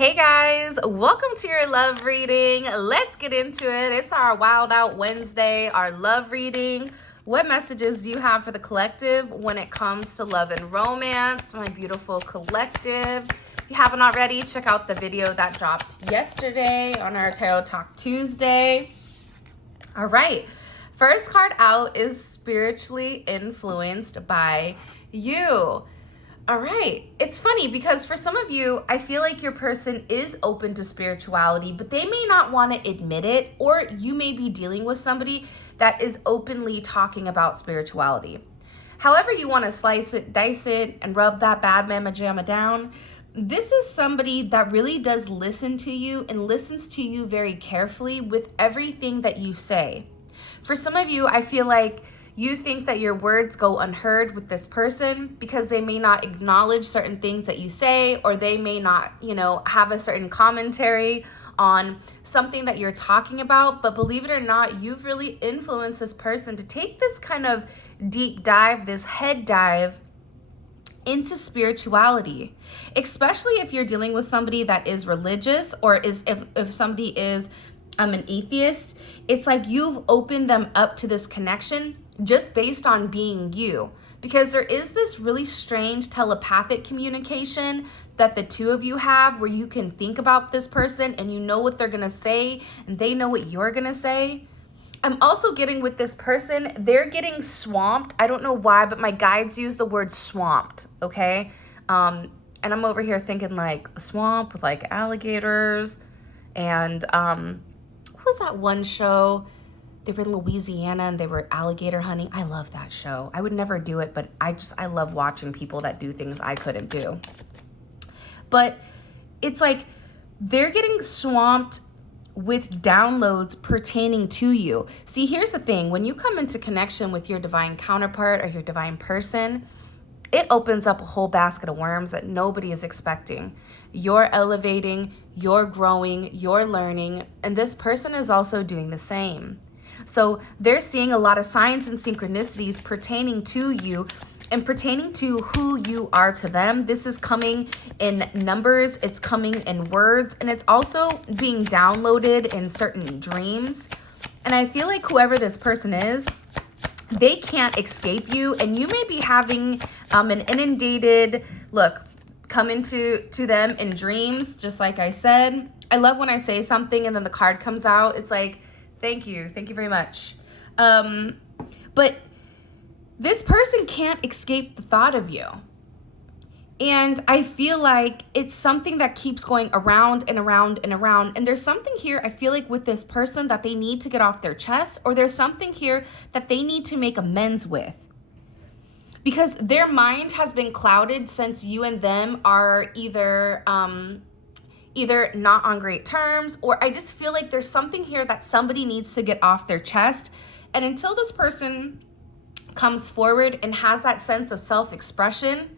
Hey guys, welcome to your love reading. Let's get into it. It's our Wild Out Wednesday, our love reading. What messages do you have for the collective when it comes to love and romance, my beautiful collective? If you haven't already, check out the video that dropped yesterday on our Tarot Talk Tuesday. All right, first card out is spiritually influenced by you. All right. It's funny because for some of you, I feel like your person is open to spirituality, but they may not want to admit it, or you may be dealing with somebody that is openly talking about spirituality. However you want to slice it, dice it, and rub that bad mama jamma down, this is somebody that really does listen to you and listens to you very carefully with everything that you say. For some of you, I feel like you think that your words go unheard with this person because they may not acknowledge certain things that you say, or they may not, have a certain commentary on something that you're talking about. But believe it or not, you've really influenced this person to take this kind of deep dive, this head dive into spirituality, especially if you're dealing with somebody that is religious, or if somebody is an atheist. It's like you've opened them up to this connection just based on being you, because there is this really strange telepathic communication that the two of you have, where you can think about this person and you know what they're gonna say and they know what you're gonna say. I'm also getting with this person, they're getting swamped. I don't know why, but my guides use the word swamped, okay? And I'm over here thinking like a swamp with like alligators and what was that one show? They were in Louisiana and they were alligator hunting. I love that show. I would never do it, but I love watching people that do things I couldn't do. But it's like they're getting swamped with downloads pertaining to you. See, here's the thing. When you come into connection with your divine counterpart or your divine person, it opens up a whole basket of worms that nobody is expecting. You're elevating, you're growing, you're learning, and this person is also doing the same. So they're seeing a lot of signs and synchronicities pertaining to you and pertaining to who you are to them. This is coming in numbers, it's coming in words, and it's also being downloaded in certain dreams. And I feel like whoever this person is, they can't escape you, and you may be having an inundated look come into them in dreams, just like I said. I love when I say something and then the card comes out. It's like, thank you very much. But this person can't escape the thought of you. And I feel like it's something that keeps going around and around and around. And there's something here, I feel like, with this person that they need to get off their chest, or there's something here that they need to make amends with. Because their mind has been clouded since you and them are either not on great terms, or I just feel like there's something here that somebody needs to get off their chest. And until this person comes forward and has that sense of self-expression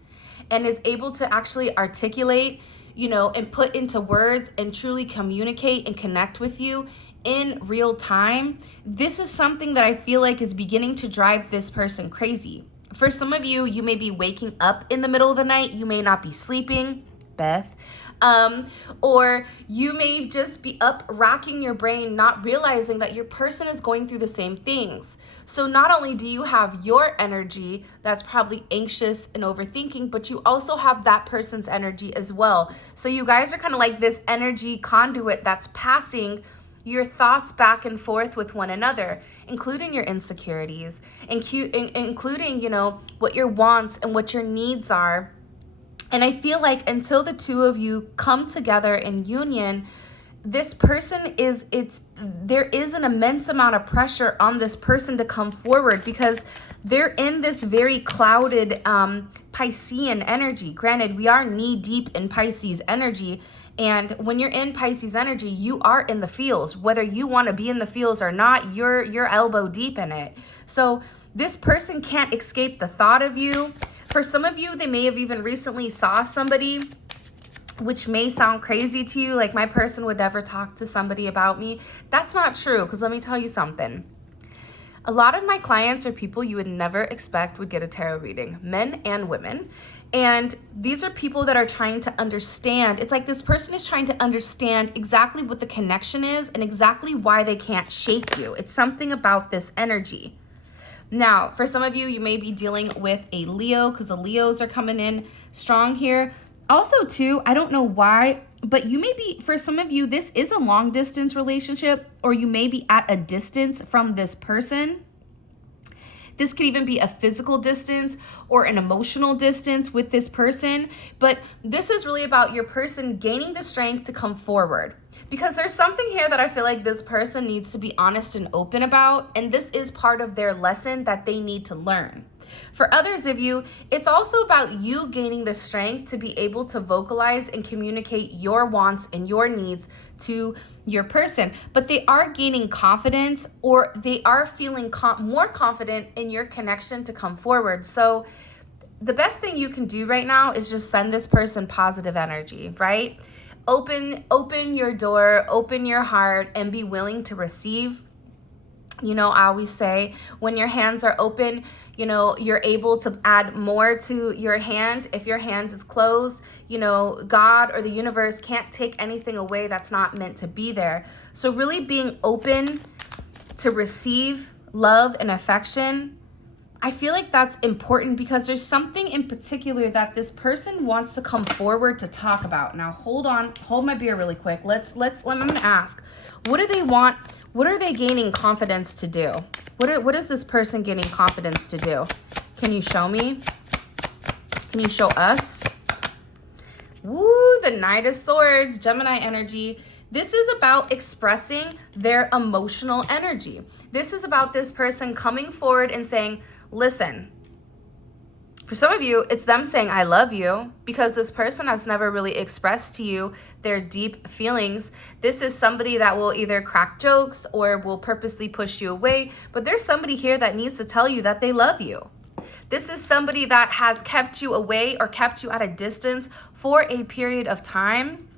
and is able to actually articulate, and put into words and truly communicate and connect with you in real time, this is something that I feel like is beginning to drive this person crazy. For some of you, you may be waking up in the middle of the night. You may not be sleeping, Beth. Or you may just be up racking your brain, not realizing that your person is going through the same things. So not only do you have your energy that's probably anxious and overthinking, but you also have that person's energy as well. So you guys are kind of like this energy conduit that's passing your thoughts back and forth with one another, including your insecurities, including, what your wants and what your needs are. And I feel like until the two of you come together in union, this person there is an immense amount of pressure on this person to come forward, because they're in this very clouded Piscean energy. Granted, we are knee deep in Pisces energy. And when you're in Pisces energy, you are in the feels. Whether you want to be in the feels or not, you're elbow deep in it. So this person can't escape the thought of you. For some of you, they may have even recently saw somebody, which may sound crazy to you, like my person would never talk to somebody about me. That's not true, because let me tell you something. A lot of my clients are people you would never expect would get a tarot reading, men and women. And these are people that are trying to understand. It's like this person is trying to understand exactly what the connection is and exactly why they can't shake you. It's something about this energy. Now, for some of you, you may be dealing with a Leo because the Leos are coming in strong here. Also, too, I don't know why, but you may be, for some of you, this is a long distance relationship, or you may be at a distance from this person. This could even be a physical distance or an emotional distance with this person. But this is really about your person gaining the strength to come forward. Because there's something here that I feel like this person needs to be honest and open about. And this is part of their lesson that they need to learn. For others of you, it's also about you gaining the strength to be able to vocalize and communicate your wants and your needs to your person. But they are gaining confidence, or they are feeling more confident in your connection to come forward. So the best thing you can do right now is just send this person positive energy, right? Open your door, open your heart, and be willing to receive. You know, I always say when your hands are open, you know, you're able to add more to your hand. If your hand is closed, you know, God or the universe can't take anything away that's not meant to be there. So really being open to receive love and affection, I feel like that's important because there's something in particular that this person wants to come forward to talk about. Now, hold my beer really quick. I'm gonna ask, what do they want? What are they gaining confidence to do? What is this person gaining confidence to do? Can you show me? Can you show us? Woo, the Knight of Swords, Gemini energy. This is about expressing their emotional energy. This is about this person coming forward and saying, listen, for some of you, it's them saying, I love you, because this person has never really expressed to you their deep feelings. This is somebody that will either crack jokes or will purposely push you away. But there's somebody here that needs to tell you that they love you. This is somebody that has kept you away or kept you at a distance for a period of time.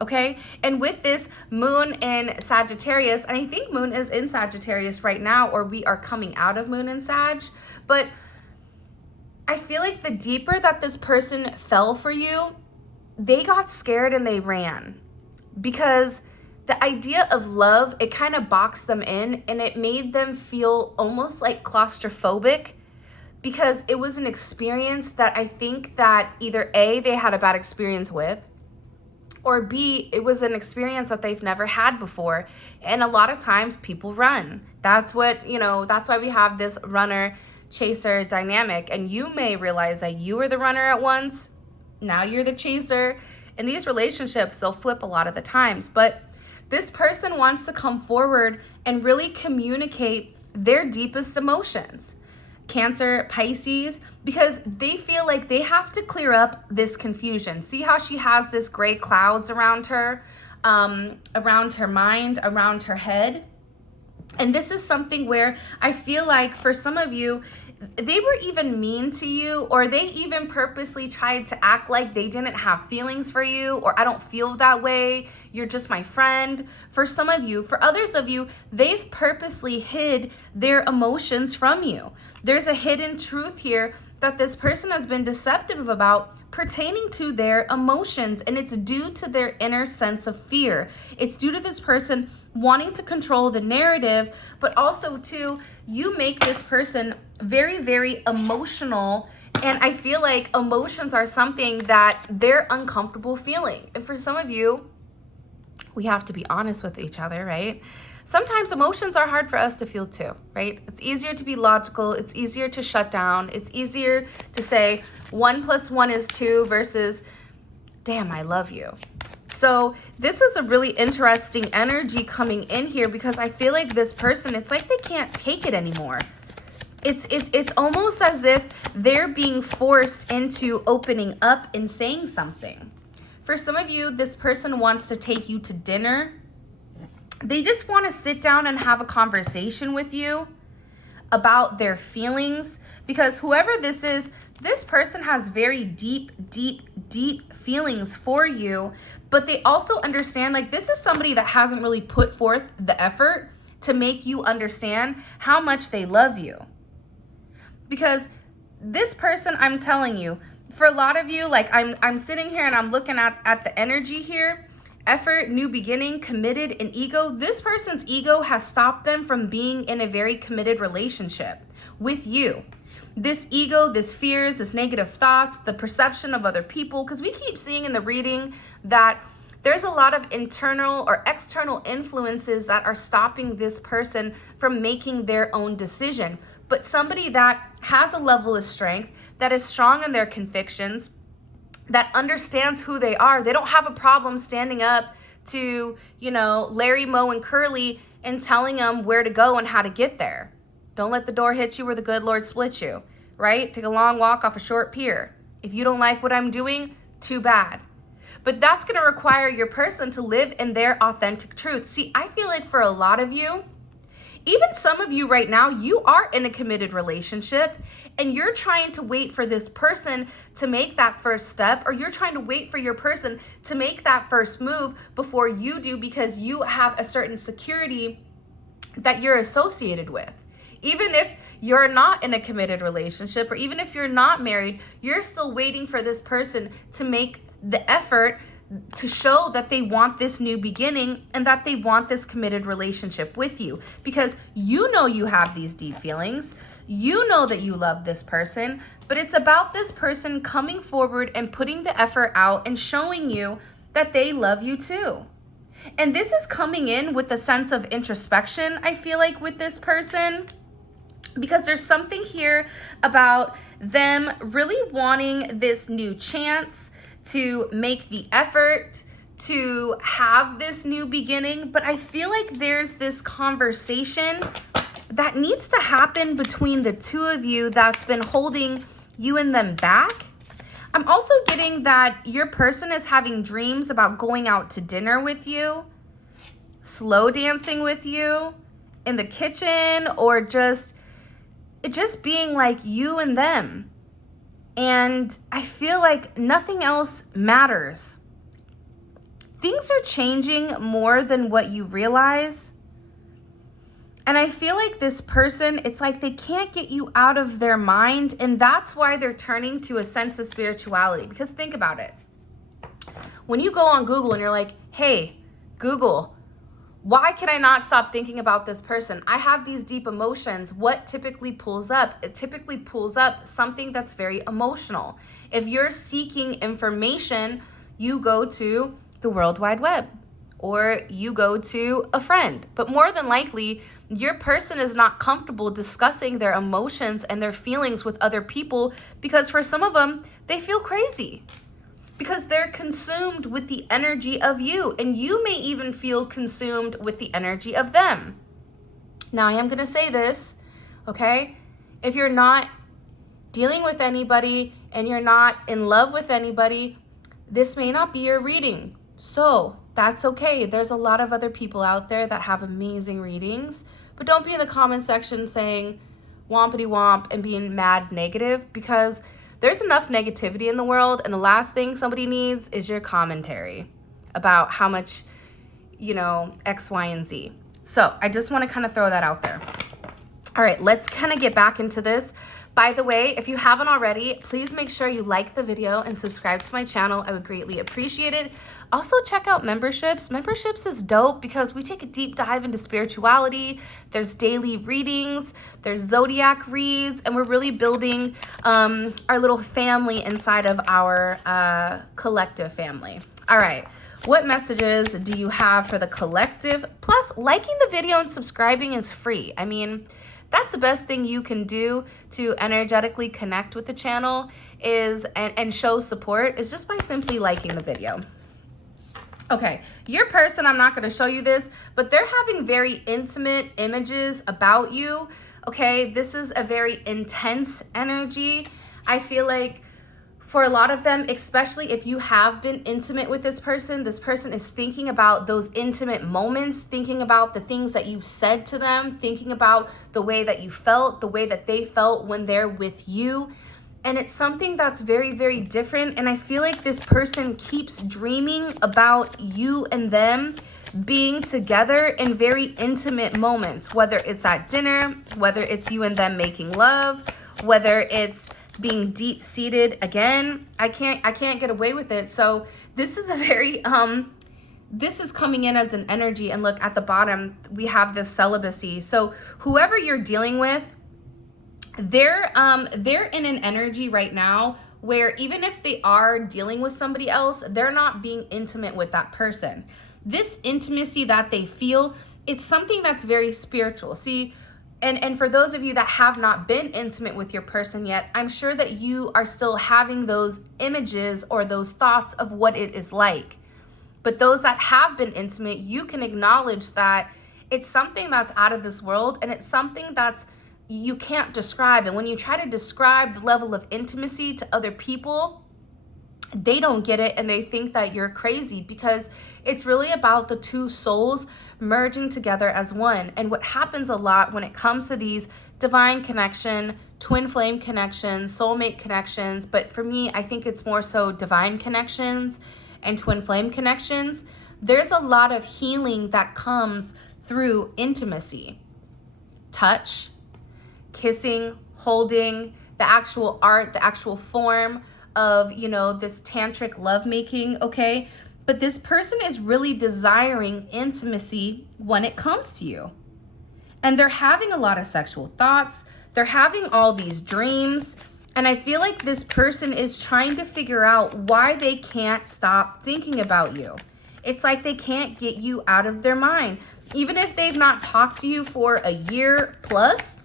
Okay, and with this moon in Sagittarius, and I think moon is in Sagittarius right now, or we are coming out of moon in Sag, but I feel like the deeper that this person fell for you, they got scared and they ran, because the idea of love, it kind of boxed them in and it made them feel almost like claustrophobic, because it was an experience that I think that either A, they had a bad experience with, or B, it was an experience that they've never had before. And a lot of times people run. That's what, you know, that's why we have this runner chaser dynamic. And you may realize that you were the runner at once. Now you're the chaser. In these relationships, they'll flip a lot of the times. But this person wants to come forward and really communicate their deepest emotions. Cancer, Pisces, because they feel like they have to clear up this confusion. See how she has this gray clouds around her mind, around her head? And this is something where I feel like for some of you, they were even mean to you, or they even purposely tried to act like they didn't have feelings for you, or I don't feel that way, you're just my friend. For some of you, for others of you, they've purposely hid their emotions from you. There's a hidden truth here that this person has been deceptive about pertaining to their emotions, and it's due to their inner sense of fear. It's due to this person wanting to control the narrative, but also too, you make this person very, very emotional, and I feel like emotions are something that they're uncomfortable feeling. And for some of you, we have to be honest with each other, right? Sometimes emotions are hard for us to feel too, right? It's easier to be logical. It's easier to shut down. It's easier to say 1 + 1 is 2 versus, damn, I love you. So this is a really interesting energy coming in here, because I feel like this person, it's like they can't take it anymore. It's almost as if they're being forced into opening up and saying something. For some of you, this person wants to take you to dinner. They just want to sit down and have a conversation with you about their feelings, because whoever this is, this person has very deep, deep, deep feelings for you, but they also understand, like, this is somebody that hasn't really put forth the effort to make you understand how much they love you. Because this person, I'm telling you, For a lot of you, like I'm sitting here and I'm looking at the energy here. Effort, new beginning, committed, and ego. This person's ego has stopped them from being in a very committed relationship with you. This ego, this fears, this negative thoughts, the perception of other people, because we keep seeing in the reading that there's a lot of internal or external influences that are stopping this person from making their own decision. But somebody that has a level of strength, that is strong in their convictions, that understands who they are. They don't have a problem standing up to, you know, Larry, Moe, and Curly and telling them where to go and how to get there. Don't let the door hit you or the good Lord split you, right? Take a long walk off a short pier. If you don't like what I'm doing, too bad. But that's going to require your person to live in their authentic truth. See, I feel like for a lot of you, even some of you right now, you are in a committed relationship and you're trying to wait for this person to make that first step, or you're trying to wait for your person to make that first move before you do, because you have a certain security that you're associated with. Even if you're not in a committed relationship, or even if you're not married, you're still waiting for this person to make the effort to show that they want this new beginning and that they want this committed relationship with you, because you know you have these deep feelings. You know that you love this person, but it's about this person coming forward and putting the effort out and showing you that they love you too. And this is coming in with a sense of introspection, I feel like, with this person, because there's something here about them really wanting this new chance to make the effort to have this new beginning. But I feel like there's this conversation that needs to happen between the two of you that's been holding you and them back. I'm also getting that your person is having dreams about going out to dinner with you, slow dancing with you in the kitchen, or just being like you and them. And I feel like nothing else matters. Things are changing more than what you realize. And I feel like this person, it's like they can't get you out of their mind. And that's why they're turning to a sense of spirituality. Because think about it. When you go on Google and you're like, hey, Google, why can I not stop thinking about this person? I have these deep emotions. What typically pulls up? It typically pulls up something that's very emotional. If you're seeking information, you go to the World Wide Web, or you go to a friend. But more than likely, your person is not comfortable discussing their emotions and their feelings with other people, because for some of them, they feel crazy because they're consumed with the energy of you, and you may even feel consumed with the energy of them. Now, I am going to say this, okay? If you're not dealing with anybody and you're not in love with anybody, this may not be your reading. So that's okay. There's a lot of other people out there that have amazing readings, but don't be in the comment section saying wompity womp and being mad negative, because there's enough negativity in the world, and the last thing somebody needs is your commentary about how much, you know, X, Y, and Z. So I just want to kind of throw that out there. All right, let's kind of get back into this. By the way, if you haven't already, please make sure you like the video and subscribe to my channel. I would greatly appreciate it. Also, check out memberships. Memberships is dope because we take a deep dive into spirituality. There's daily readings, there's zodiac reads, and we're really building our little family inside of our collective family. All right, what messages do you have for the collective? Plus, liking the video and subscribing is free. I mean, that's the best thing you can do to energetically connect with the channel is and show support, is just by simply liking the video. Okay, your person, I'm not going to show you this, but they're having very intimate images about you. Okay, this is a very intense energy. I feel like for a lot of them, especially if you have been intimate with this person is thinking about those intimate moments, thinking about the things that you said to them, thinking about the way that you felt, the way that they felt when they're with you. And it's something that's very, very different. And I feel like this person keeps dreaming about you and them being together in very intimate moments, whether it's at dinner, whether it's you and them making love, whether it's being deep-seated. Again, I can't get away with it. So this is a very this is coming in as an energy. And look at the bottom, we have this celibacy. So whoever you're dealing with, they're in an energy right now where even if they are dealing with somebody else, they're not being intimate with that person. This intimacy that they feel, it's something that's very spiritual. See, and for those of you that have not been intimate with your person yet, I'm sure that you are still having those images or those thoughts of what it is like. But those that have been intimate, you can acknowledge that it's something that's out of this world, and it's something that's you can't describe. And when you try to describe the level of intimacy to other people, they don't get it and they think that you're crazy, because it's really about the two souls merging together as one. And what happens a lot when it comes to these divine connection, twin flame connections, soulmate connections, but for me, I think it's more so divine connections and twin flame connections, there's a lot of healing that comes through intimacy. Touch, kissing, holding, the actual art, the actual form of, you know, this tantric lovemaking, okay? But this person is really desiring intimacy when it comes to you. And they're having a lot of sexual thoughts. They're having all these dreams. And I feel like this person is trying to figure out why they can't stop thinking about you. It's like they can't get you out of their mind. Even if they've not talked to you for a year plus,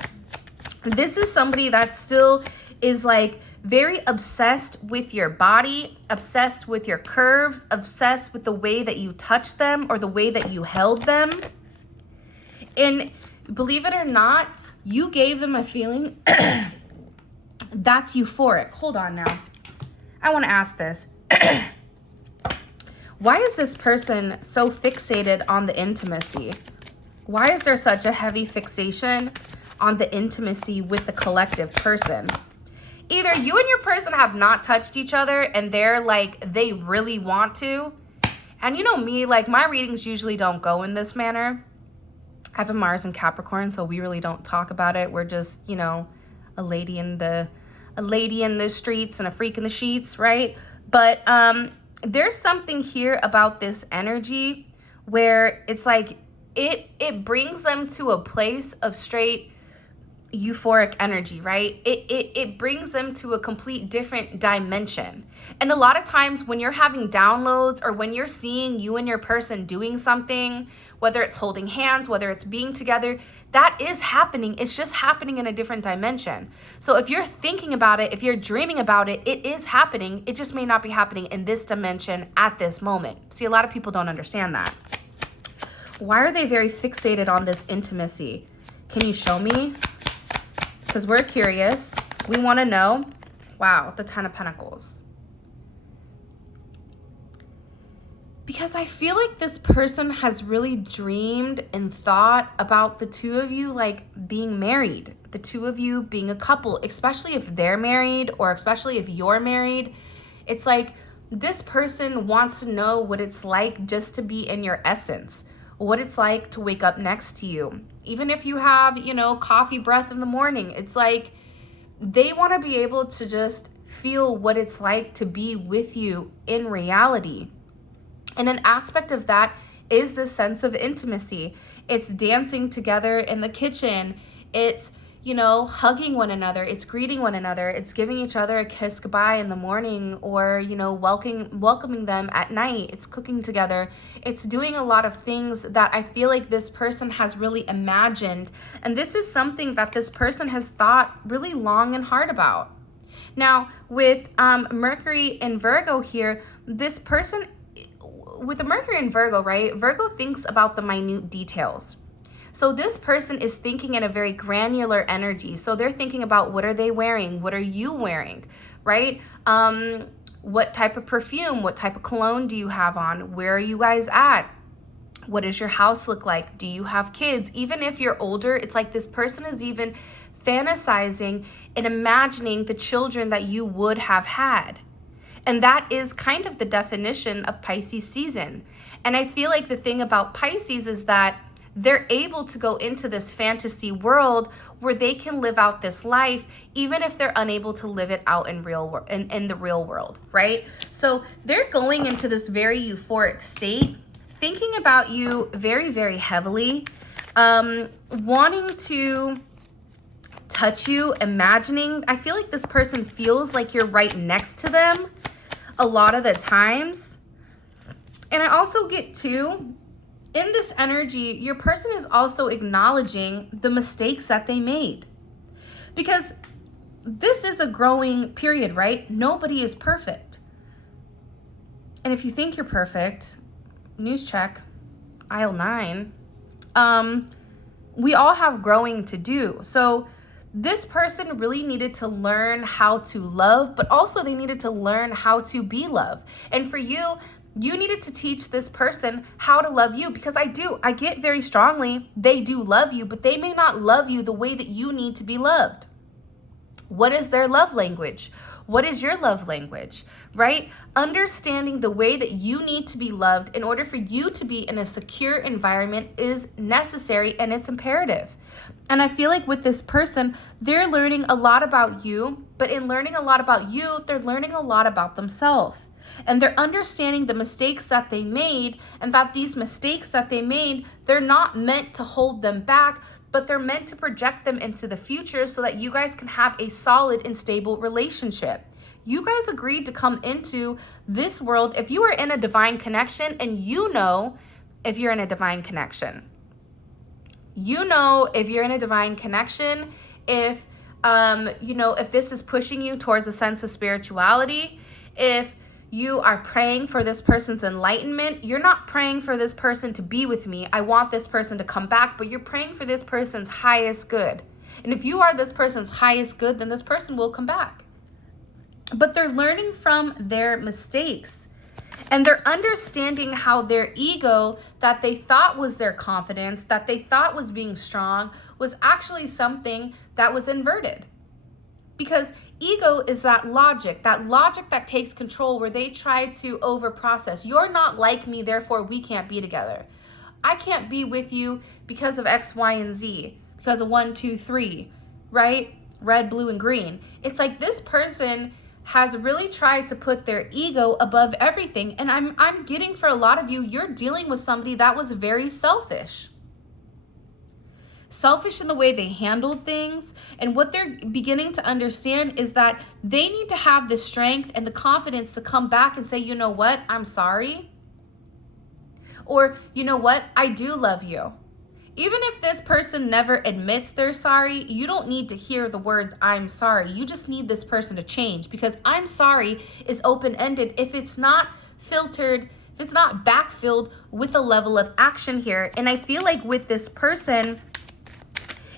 this is somebody that still is like very obsessed with your body, obsessed with your curves, obsessed with the way that you touch them or the way that you held them. And believe it or not, you gave them a feeling that's euphoric. Hold on now. I want to ask this. Why is this person so fixated on the intimacy? Why is there such a heavy fixation on the intimacy with the collective person? Either you and your person have not touched each other and they're like, they really want to. And you know me, like my readings usually don't go in this manner. I have a Mars in Capricorn, so we really don't talk about it. We're just, you know, a lady in the streets and a freak in the sheets, right? But there's something here about this energy where it's like it brings them to a place of straight euphoric energy, right? It brings them to a complete different dimension. And a lot of times when you're having downloads or when you're seeing you and your person doing something, whether it's holding hands, whether it's being together, that is happening. It's just happening in a different dimension. So if you're thinking about it, if you're dreaming about it, it is happening. It just may not be happening in this dimension at this moment. See, a lot of people don't understand that. Why are they very fixated on this intimacy? Can you show me? Because we're curious. We want to know. Wow, the Ten of Pentacles. Because I feel like this person has really dreamed and thought about the two of you like being married, the two of you being a couple, especially if they're married or especially if you're married. It's like this person wants to know what it's like just to be in your essence, what it's like to wake up next to you. Even if you have, you know, coffee breath in the morning, it's like they want to be able to just feel what it's like to be with you in reality. And an aspect of that is the sense of intimacy. It's dancing together in the kitchen. It's, you know, hugging one another. It's greeting one another. It's giving each other a kiss goodbye in the morning or, you know, welcoming them at night. It's cooking together. It's doing a lot of things that I feel like this person has really imagined. And this is something that this person has thought really long and hard about. Now, with Mercury in Virgo here, this person, with the Mercury in Virgo, right? Virgo thinks about the minute details. So this person is thinking in a very granular energy. So they're thinking about what are they wearing? What are you wearing, right? What type of perfume? What type of cologne do you have on? Where are you guys at? What does your house look like? Do you have kids? Even if you're older, it's like this person is even fantasizing and imagining the children that you would have had. And that is kind of the definition of Pisces season. And I feel like the thing about Pisces is that they're able to go into this fantasy world where they can live out this life, even if they're unable to live it out in the real world, right? So they're going into this very euphoric state, thinking about you very, very heavily, wanting to touch you, imagining. I feel like this person feels like you're right next to them a lot of the times. And I also get too, in this energy, your person is also acknowledging the mistakes that they made. Because this is a growing period, right? Nobody is perfect. And if you think you're perfect, news check, aisle 9, we all have growing to do. So this person really needed to learn how to love, but also they needed to learn how to be loved. And for you, you needed to teach this person how to love you, because I get very strongly, they do love you, but they may not love you the way that you need to be loved. What is their love language? What is your love language, right? Understanding the way that you need to be loved in order for you to be in a secure environment is necessary, and it's imperative. And I feel like with this person, they're learning a lot about you, but in learning a lot about you, they're learning a lot about themselves. And they're understanding the mistakes that they made, and that these mistakes that they made, they're not meant to hold them back, but they're meant to project them into the future so that you guys can have a solid and stable relationship. You guys agreed to come into this world. If you are in a divine connection, and you know if you're in a divine connection, you know if you're in a divine connection, if if this is pushing you towards a sense of spirituality, if you are praying for this person's enlightenment, you're not praying for this person to be with me, I want this person to come back, but you're praying for this person's highest good. And if you are this person's highest good, then this person will come back. But they're learning from their mistakes. And they're understanding how their ego, that they thought was their confidence, that they thought was being strong, was actually something that was inverted. Because ego is that logic that takes control, where they try to overprocess. You're not like me, therefore we can't be together. I can't be with you because of X, Y, and Z, because of 1, 2, 3, right? Red, blue, and green. It's like this person has really tried to put their ego above everything. And I'm getting, for a lot of you, you're dealing with somebody that was very selfish. Selfish in the way they handled things. And what they're beginning to understand is that they need to have the strength and the confidence to come back and say, you know what, I'm sorry. Or, you know what, I do love you. Even if this person never admits they're sorry, you don't need to hear the words, I'm sorry. You just need this person to change, because I'm sorry is open-ended if it's not filtered, if it's not backfilled with a level of action here. And I feel like with this person,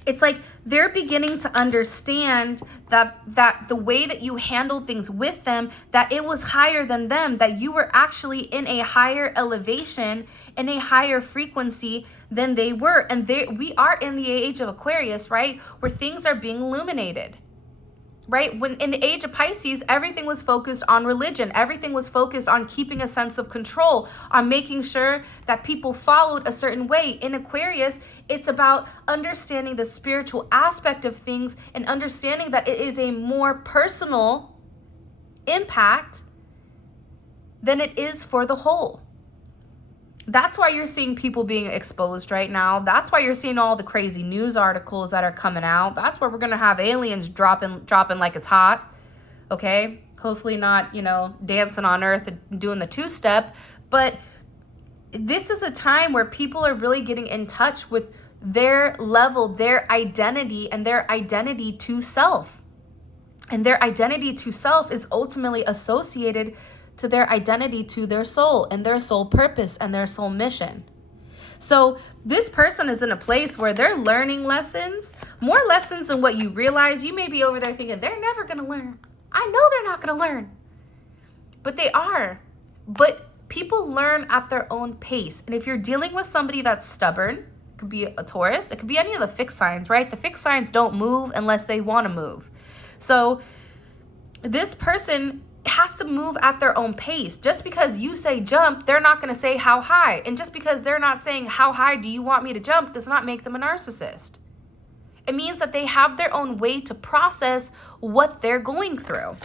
it's like they're beginning to understand that the way that you handled things with them, that it was higher than them, that you were actually in a higher elevation, in a higher frequency than they were. And we are in the age of Aquarius, right? Where things are being illuminated, right? When in the age of Pisces, everything was focused on religion. Everything was focused on keeping a sense of control, on making sure that people followed a certain way. In Aquarius, it's about understanding the spiritual aspect of things and understanding that it is a more personal impact than it is for the whole. That's why you're seeing people being exposed right now. That's why you're seeing all the crazy news articles that are coming out. That's where we're going to have aliens dropping like it's hot. Okay? Hopefully not, dancing on Earth and doing the two-step. But this is a time where people are really getting in touch with their level, their identity, and their identity to self. And their identity to self is ultimately associated to their identity to their soul and their soul purpose and their soul mission. So this person is in a place where they're learning lessons, more lessons than what you realize. You may be over there thinking, they're never going to learn. I know they're not going to learn. But they are. But people learn at their own pace. And if you're dealing with somebody that's stubborn, it could be a Taurus, it could be any of the fixed signs, right? The fixed signs don't move unless they want to move. So this person has to move at their own pace. Just because you say jump, they're not going to say how high. And just because they're not saying how high do you want me to jump does not make them a narcissist. It means that they have their own way to process what they're going through.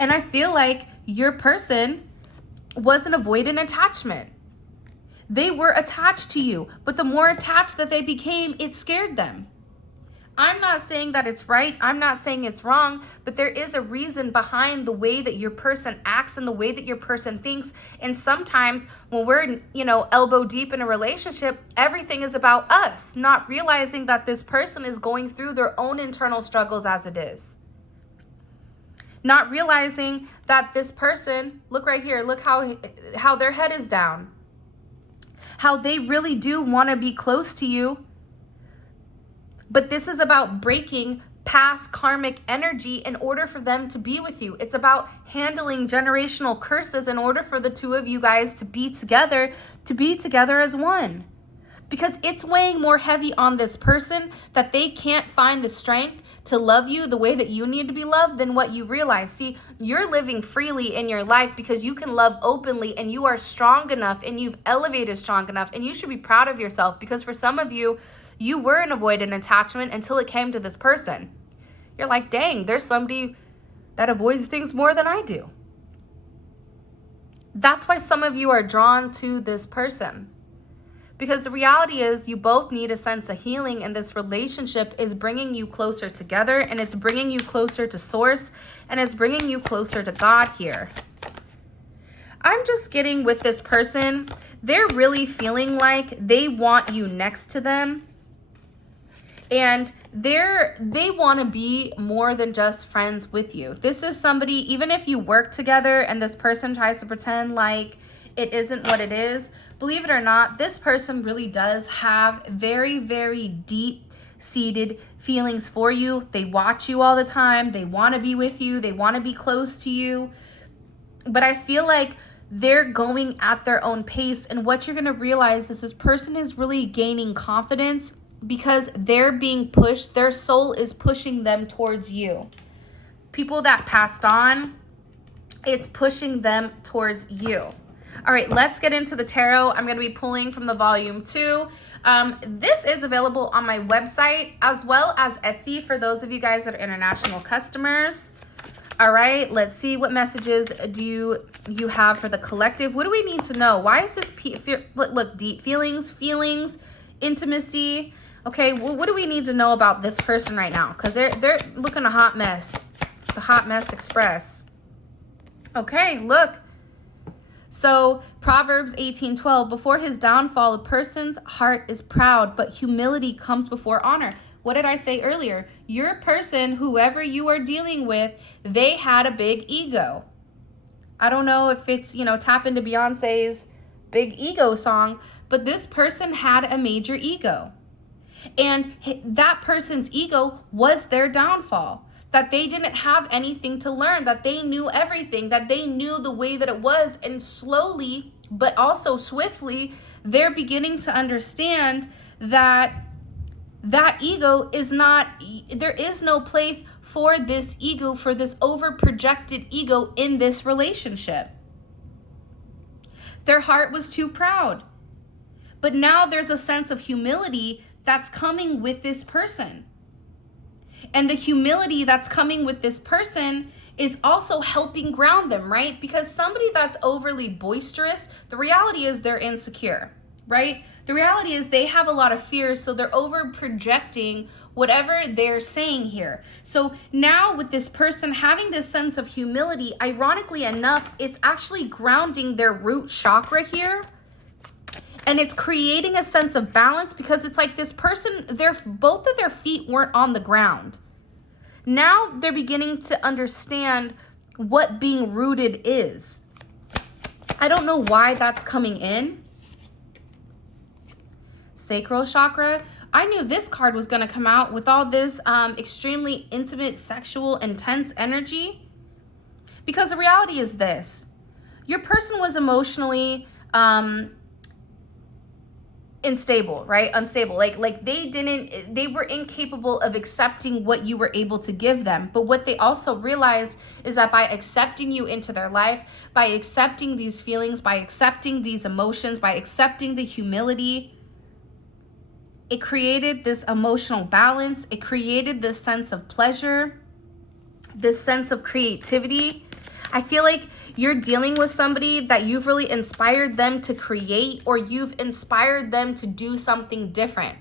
And I feel like your person was an avoidant attachment. They were attached to you, but the more attached that they became, it scared them. I'm not saying that it's right. I'm not saying it's wrong, but there is a reason behind the way that your person acts and the way that your person thinks. And sometimes when we're, elbow deep in a relationship, everything is about us, not realizing that this person is going through their own internal struggles as it is. Not realizing that this person, look right here, look how their head is down. How they really do want to be close to you. But this is about breaking past karmic energy in order for them to be with you. It's about handling generational curses in order for the two of you guys to be together as one. Because it's weighing more heavy on this person that they can't find the strength to love you the way that you need to be loved than what you realize. See, you're living freely in your life because you can love openly and you are strong enough and you've elevated strong enough, and you should be proud of yourself, because for some of you, you were an avoidant attachment until it came to this person. You're like, dang, there's somebody that avoids things more than I do. That's why some of you are drawn to this person. Because the reality is you both need a sense of healing, and this relationship is bringing you closer together, and it's bringing you closer to source, and it's bringing you closer to God here. I'm just getting with this person, they're really feeling like they want you next to them. And they want to be more than just friends with you. This is somebody, even if you work together and this person tries to pretend like it isn't what it is, believe it or not, this person really does have very, very deep-seated feelings for you. They watch you all the time. They want to be with you. They want to be close to you. But I feel like they're going at their own pace. And what you're going to realize is this person is really gaining confidence because they're being pushed. Their soul is pushing them towards you. People that passed on, it's pushing them towards you. All right, let's get into the tarot. I'm going to be pulling from the volume 2. This is available on my website as well as Etsy for those of you guys that are international customers. All right, let's see, what messages do you have for the collective? What do we need to know? Why is this look deep feelings, intimacy? Okay, well, what do we need to know about this person right now? Because they're looking a hot mess. The hot mess express. Okay, look. So Proverbs 18:12, before his downfall, a person's heart is proud, but humility comes before honor. What did I say earlier? Your person, whoever you are dealing with, they had a big ego. I don't know if it's, tap into Beyonce's big ego song, but this person had a major ego. And that person's ego was their downfall. That they didn't have anything to learn, that they knew everything, that they knew the way that it was, and slowly, but also swiftly, they're beginning to understand that that ego is not, there is no place for this ego, for this over-projected ego in this relationship. Their heart was too proud. But now there's a sense of humility that's coming with this person. And the humility that's coming with this person is also helping ground them, right? Because somebody that's overly boisterous, the reality is they're insecure, right? The reality is they have a lot of fears, so they're over projecting whatever they're saying here. So now with this person having this sense of humility, ironically enough, it's actually grounding their root chakra here. And it's creating a sense of balance because it's like this person, both of their feet weren't on the ground. Now they're beginning to understand what being rooted is. I don't know why that's coming in. Sacral chakra. I knew this card was going to come out with all this extremely intimate, sexual, intense energy. Because the reality is this. Your person was emotionally unstable, right? Unstable. Like they were incapable of accepting what you were able to give them. But what they also realized is that by accepting you into their life, by accepting these feelings, by accepting these emotions, by accepting the humility, it created this emotional balance. It created this sense of pleasure, this sense of creativity. I feel like you're dealing with somebody that you've really inspired them to create, or you've inspired them to do something different.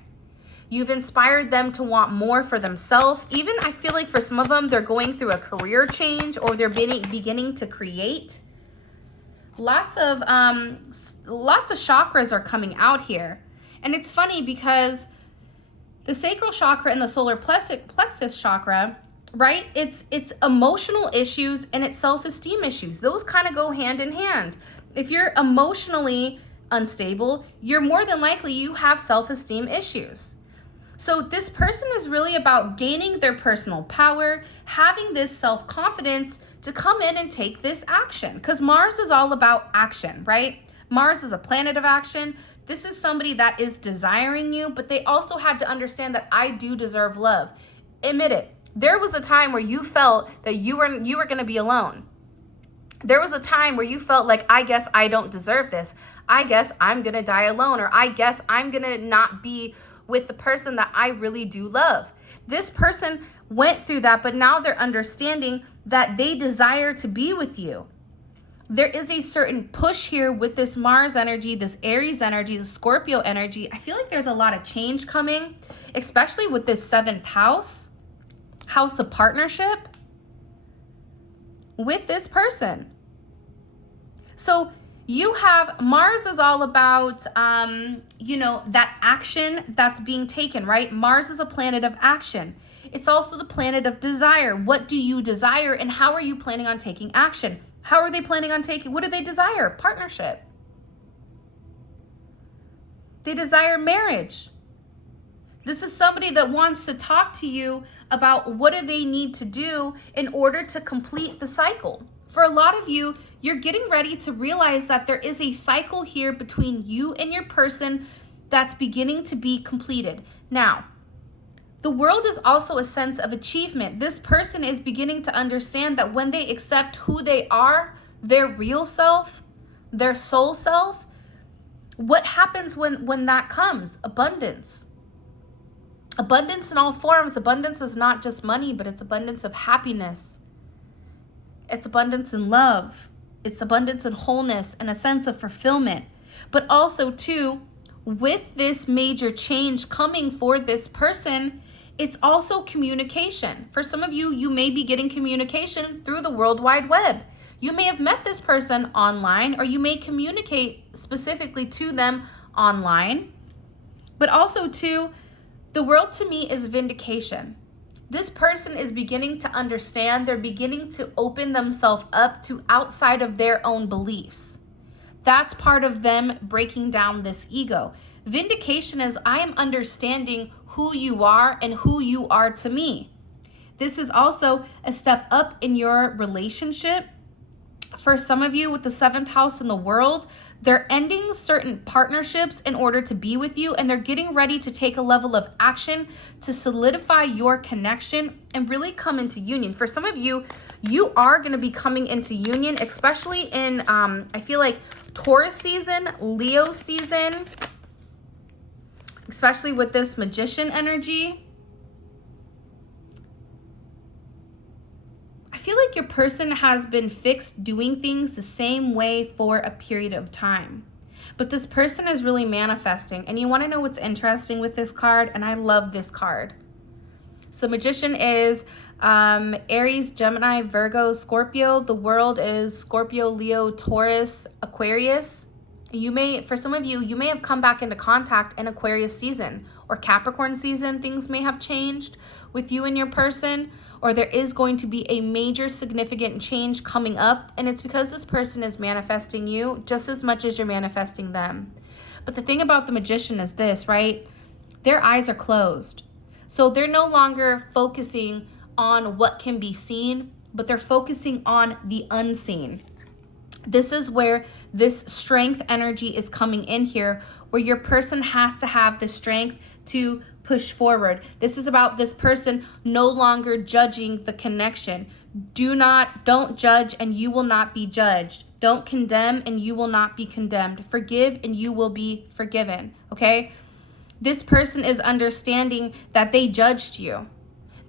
You've inspired them to want more for themselves. Even I feel like for some of them, they're going through a career change, or they're beginning to create. Lots of chakras are coming out here. And it's funny because the sacral chakra and the solar plexus chakra, right? It's emotional issues and it's self-esteem issues. Those kind of go hand in hand. If you're emotionally unstable, you're more than likely you have self-esteem issues. So this person is really about gaining their personal power, having this self-confidence to come in and take this action. Because Mars is all about action, right? Mars is a planet of action. This is somebody that is desiring you, but they also had to understand that I do deserve love. Admit it. There was a time where you felt that you were going to be alone. There was a time where you felt like, I guess I don't deserve this. I guess I'm going to die alone, or I guess I'm going to not be with the person that I really do love. This person went through that, but now they're understanding that they desire to be with you. There is a certain push here with this Mars energy, this Aries energy, the Scorpio energy. I feel like there's a lot of change coming, especially with this 7th house of partnership with this person. So you have Mars is all about, that action that's being taken, right? Mars is a planet of action. It's also the planet of desire. What do you desire, and how are you planning on taking action? How are they planning on taking, what do they desire? Partnership. They desire marriage. This is somebody that wants to talk to you about what do they need to do in order to complete the cycle. For a lot of you, you're getting ready to realize that there is a cycle here between you and your person that's beginning to be completed. Now, the world is also a sense of achievement. This person is beginning to understand that when they accept who they are, their real self, their soul self, what happens when that comes? Abundance. Abundance in all forms. Abundance is not just money, but it's abundance of happiness. It's abundance in love. It's abundance in wholeness and a sense of fulfillment. But also, too, with this major change coming for this person, it's also communication. For some of you, you may be getting communication through the World Wide Web. You may have met this person online, or you may communicate specifically to them online. But also, too, the world to me is vindication. This person is beginning to understand. They're beginning to open themselves up to outside of their own beliefs. That's part of them breaking down this ego. Vindication is I am understanding who you are and who you are to me. This is also a step up in your relationship. For some of you with the 7th house in the world, they're ending certain partnerships in order to be with you, and they're getting ready to take a level of action to solidify your connection and really come into union. For some of you, you are going to be coming into union, especially in, I feel like Taurus season, Leo season, especially with this Magician energy. I feel like your person has been fixed doing things the same way for a period of time. But this person is really manifesting. And you want to know what's interesting with this card? And I love this card. So Magician is Aries, Gemini, Virgo, Scorpio. The world is Scorpio, Leo, Taurus, Aquarius. For some of you, you may have come back into contact in Aquarius season or Capricorn season. Things may have changed with you and your person, or there is going to be a major significant change coming up, and it's because this person is manifesting you just as much as you're manifesting them. But the thing about the Magician is this, right? Their eyes are closed. So they're no longer focusing on what can be seen, but they're focusing on the unseen. This is where this strength energy is coming in here, where your person has to have the strength to push forward. This is about this person no longer judging the connection. Don't judge and you will not be judged. Don't condemn and you will not be condemned. Forgive and you will be forgiven, okay? This person is understanding that they judged you,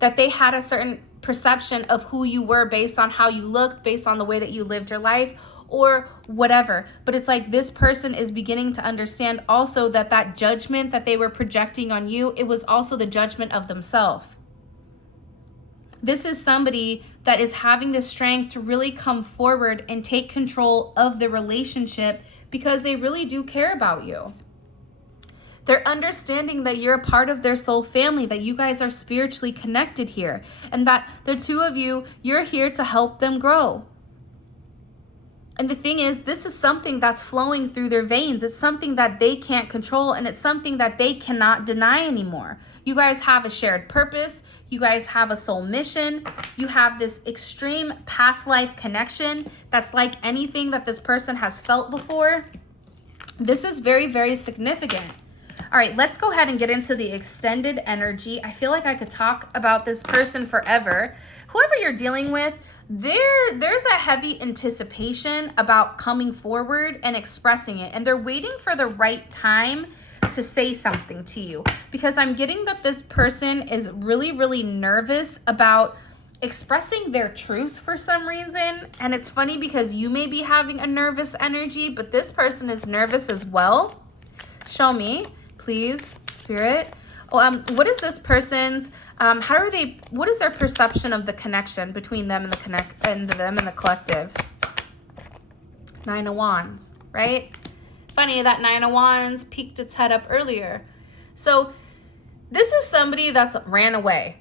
that they had a certain perception of who you were based on how you looked, based on the way that you lived your life, or whatever. But it's like this person is beginning to understand also that that judgment that they were projecting on you, it was also the judgment of themselves. This is somebody that is having the strength to really come forward and take control of the relationship because they really do care about you. They're understanding that you're a part of their soul family, that you guys are spiritually connected here, and that the two of you, you're here to help them grow. And the thing is, this is something that's flowing through their veins. It's something that they can't control, and it's something that they cannot deny anymore. You guys have a shared purpose. You guys have a soul mission. You have this extreme past life connection that's like anything that this person has felt before. This is very, very significant. All right, let's go ahead and get into the extended energy. I feel like I could talk about this person forever. Whoever you're dealing with, there's a heavy anticipation about coming forward and expressing it, and they're waiting for the right time to say something to you, because I'm getting that this person is really, really nervous about expressing their truth for some reason. And it's funny because you may be having a nervous energy, but this person is nervous as well. Show me, please, Spirit. What is this person's, what is their perception of the connection between them and the collective? Nine of Wands, right? Funny that Nine of Wands peeked its head up earlier. So this is somebody that's ran away.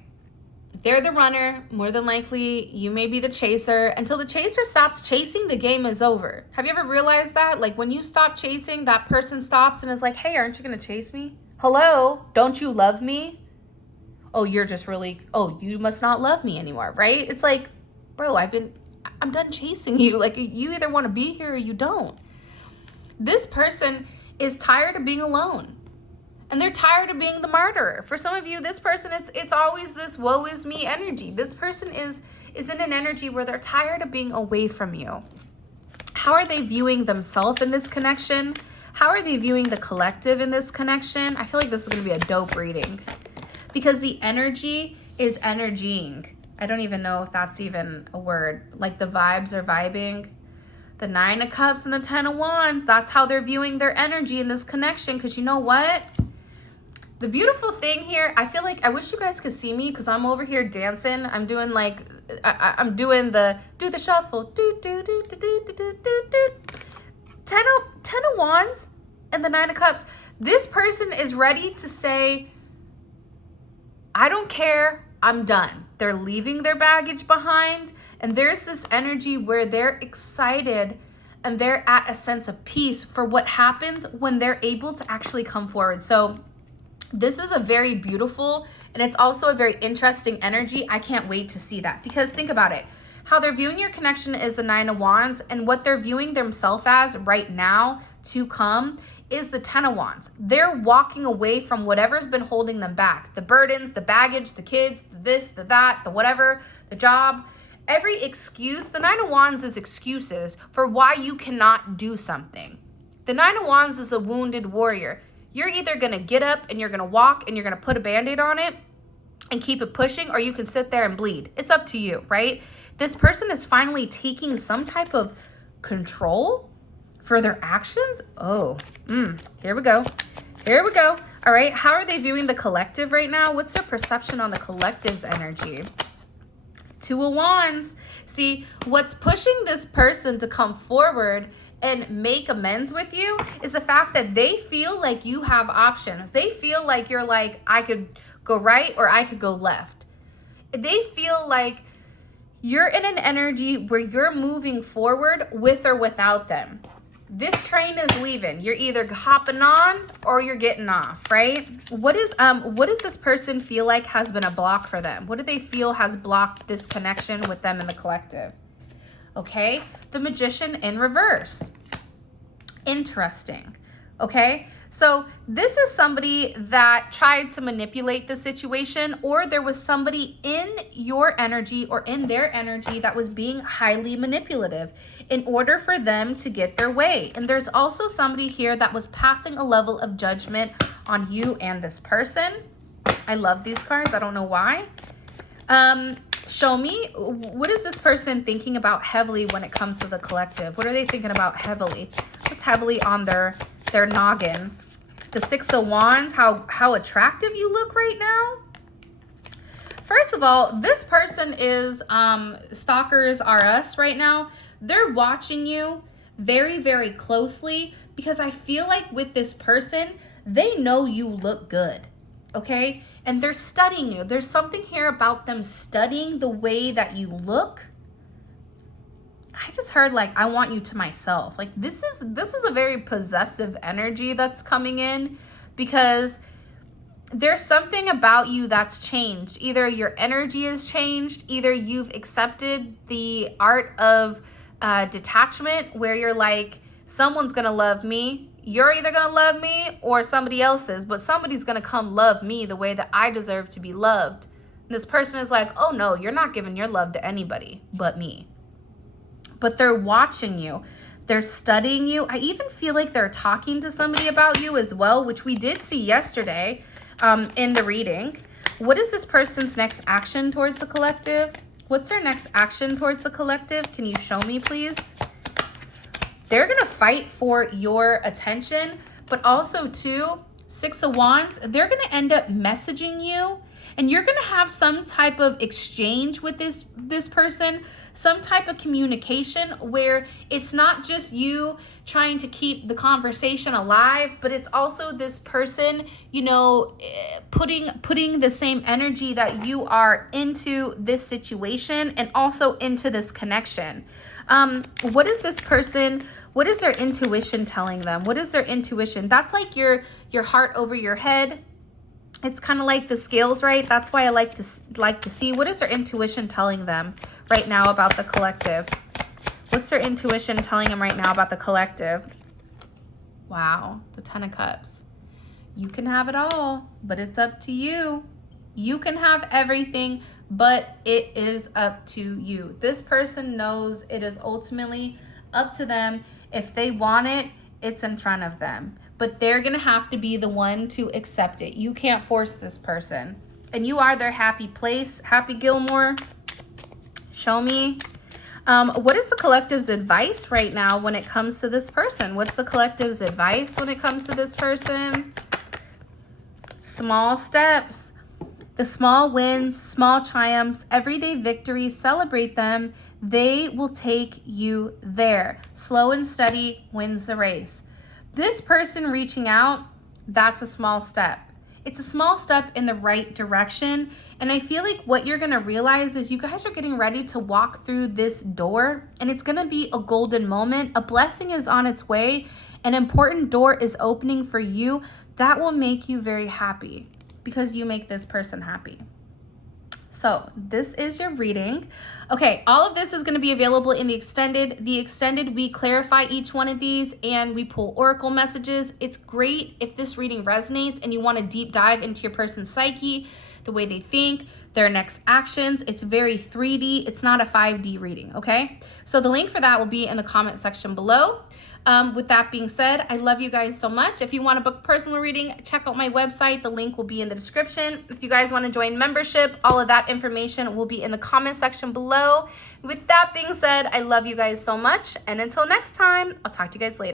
They're the runner. More than likely, you may be the chaser. Until the chaser stops chasing, the game is over. Have you ever realized that? Like when you stop chasing, that person stops and is like, hey, aren't you going to chase me? Hello? Don't you love me? Oh, you're just really, oh, you must not love me anymore, right? It's like, bro, I'm done chasing you. Like you either want to be here or you don't. This person is tired of being alone. And they're tired of being the martyr. For some of you, this person, it's always this woe is me energy. This person is in an energy where they're tired of being away from you. How are they viewing themselves in this connection? How are they viewing the collective in this connection? I feel like this is going to be a dope reading because the energy is energying. I don't even know if that's even a word. Like the vibes are vibing. The Nine of Cups and the Ten of Wands, that's how they're viewing their energy in this connection. Because you know what? The beautiful thing here, I feel like I wish you guys could see me because I'm over here dancing. I'm doing like, I'm doing do the shuffle. Do, do, do, do, do, do, do, do. Ten of Wands and the Nine of Cups. This person is ready to say, I don't care, I'm done. They're leaving their baggage behind. And there's this energy where they're excited and they're at a sense of peace for what happens when they're able to actually come forward. So this is a very beautiful, and it's also a very interesting energy. I can't wait to see that because think about it. How they're viewing your connection is the Nine of Wands, and what they're viewing themselves as right now to come is the Ten of Wands. They're walking away from whatever's been holding them back. The burdens, the baggage, the kids, the this, the that, the whatever, the job. Every excuse, the Nine of Wands is excuses for why you cannot do something. The Nine of Wands is a wounded warrior. You're either going to get up and you're going to walk and you're going to put a Band-Aid on it and keep it pushing, or you can sit there and bleed. It's up to you, right? This person is finally taking some type of control for their actions. Oh, here we go. Here we go. All right. How are they viewing the collective right now? What's their perception on the collective's energy? Two of Wands. See, what's pushing this person to come forward and make amends with you is the fact that they feel like you have options. They feel like you're like, I could go right or I could go left. They feel like you're in an energy where you're moving forward with or without them. This train is leaving. You're either hopping on or you're getting off, right? What does this person feel like has been a block for them? What do they feel has blocked this connection with them in the collective? okay? The Magician in reverse. Interesting, okay? So this is somebody that tried to manipulate the situation, or there was somebody in your energy or in their energy that was being highly manipulative in order for them to get their way. And there's also somebody here that was passing a level of judgment on you and this person. I love these cards. I don't know why. Show me, what is this person thinking about heavily when it comes to the collective? What are they thinking about heavily? What's heavily on their noggin? The Six of Wands, how attractive you look right now. First of all, this person is, stalkers are us right now. They're watching you very, very closely because I feel like with this person, they know you look good. Okay, and they're studying you. There's something here about them studying the way that you look. I just heard like, I want you to myself. Like this is a very possessive energy that's coming in, because there's something about you that's changed. Either your energy has changed, either you've accepted the art of detachment, where you're like, someone's gonna love me. You're either going to love me or somebody else is, but somebody's going to come love me the way that I deserve to be loved. And this person is like, oh no, you're not giving your love to anybody but me. But they're watching you. They're studying you. I even feel like they're talking to somebody about you as well, which we did see yesterday in the reading. What is this person's next action towards the collective? What's their next action towards the collective? Can you show me, please? They're going to fight for your attention, but also too, Six of Wands, they're going to end up messaging you, and you're going to have some type of exchange with this person, some type of communication where it's not just you trying to keep the conversation alive, but it's also this person, you know, putting the same energy that you are into this situation and also into this connection. What is this person? What is their intuition telling them? What is their intuition? That's like your heart over your head. It's kind of like the scales, right? That's why I like to see what is their intuition telling them right now about the collective. What's their intuition telling them right now about the collective? Wow, the Ten of Cups. You can have it all, but it's up to you. You can have everything, but it is up to you. This person knows it is ultimately up to them. If they want it, it's in front of them. But they're going to have to be the one to accept it. You can't force this person. And you are their happy place. Happy Gilmore. Show me. What is the collective's advice right now when it comes to this person? What's the collective's advice when it comes to this person? Small steps. The small wins, small triumphs, everyday victories, celebrate them. They will take you there. Slow and steady wins the race. This person reaching out, that's a small step. It's a small step in the right direction. And I feel like what you're going to realize is you guys are getting ready to walk through this door, and it's going to be a golden moment. A blessing is on its way. An important door is opening for you that will make you very happy, because you make this person happy. So this is your reading. Okay, all of this is going to be available in the extended. The extended, we clarify each one of these and we pull oracle messages. It's great if this reading resonates and you want to deep dive into your person's psyche, the way they think, their next actions. It's very 3D. It's not a 5D reading, okay? So the link for that will be in the comment section below. With that being said, I love you guys so much. If you want to book personal reading, check out my website. The link will be in the description. If you guys want to join membership, all of that information will be in the comment section below. With that being said, I love you guys so much. And until next time, I'll talk to you guys later.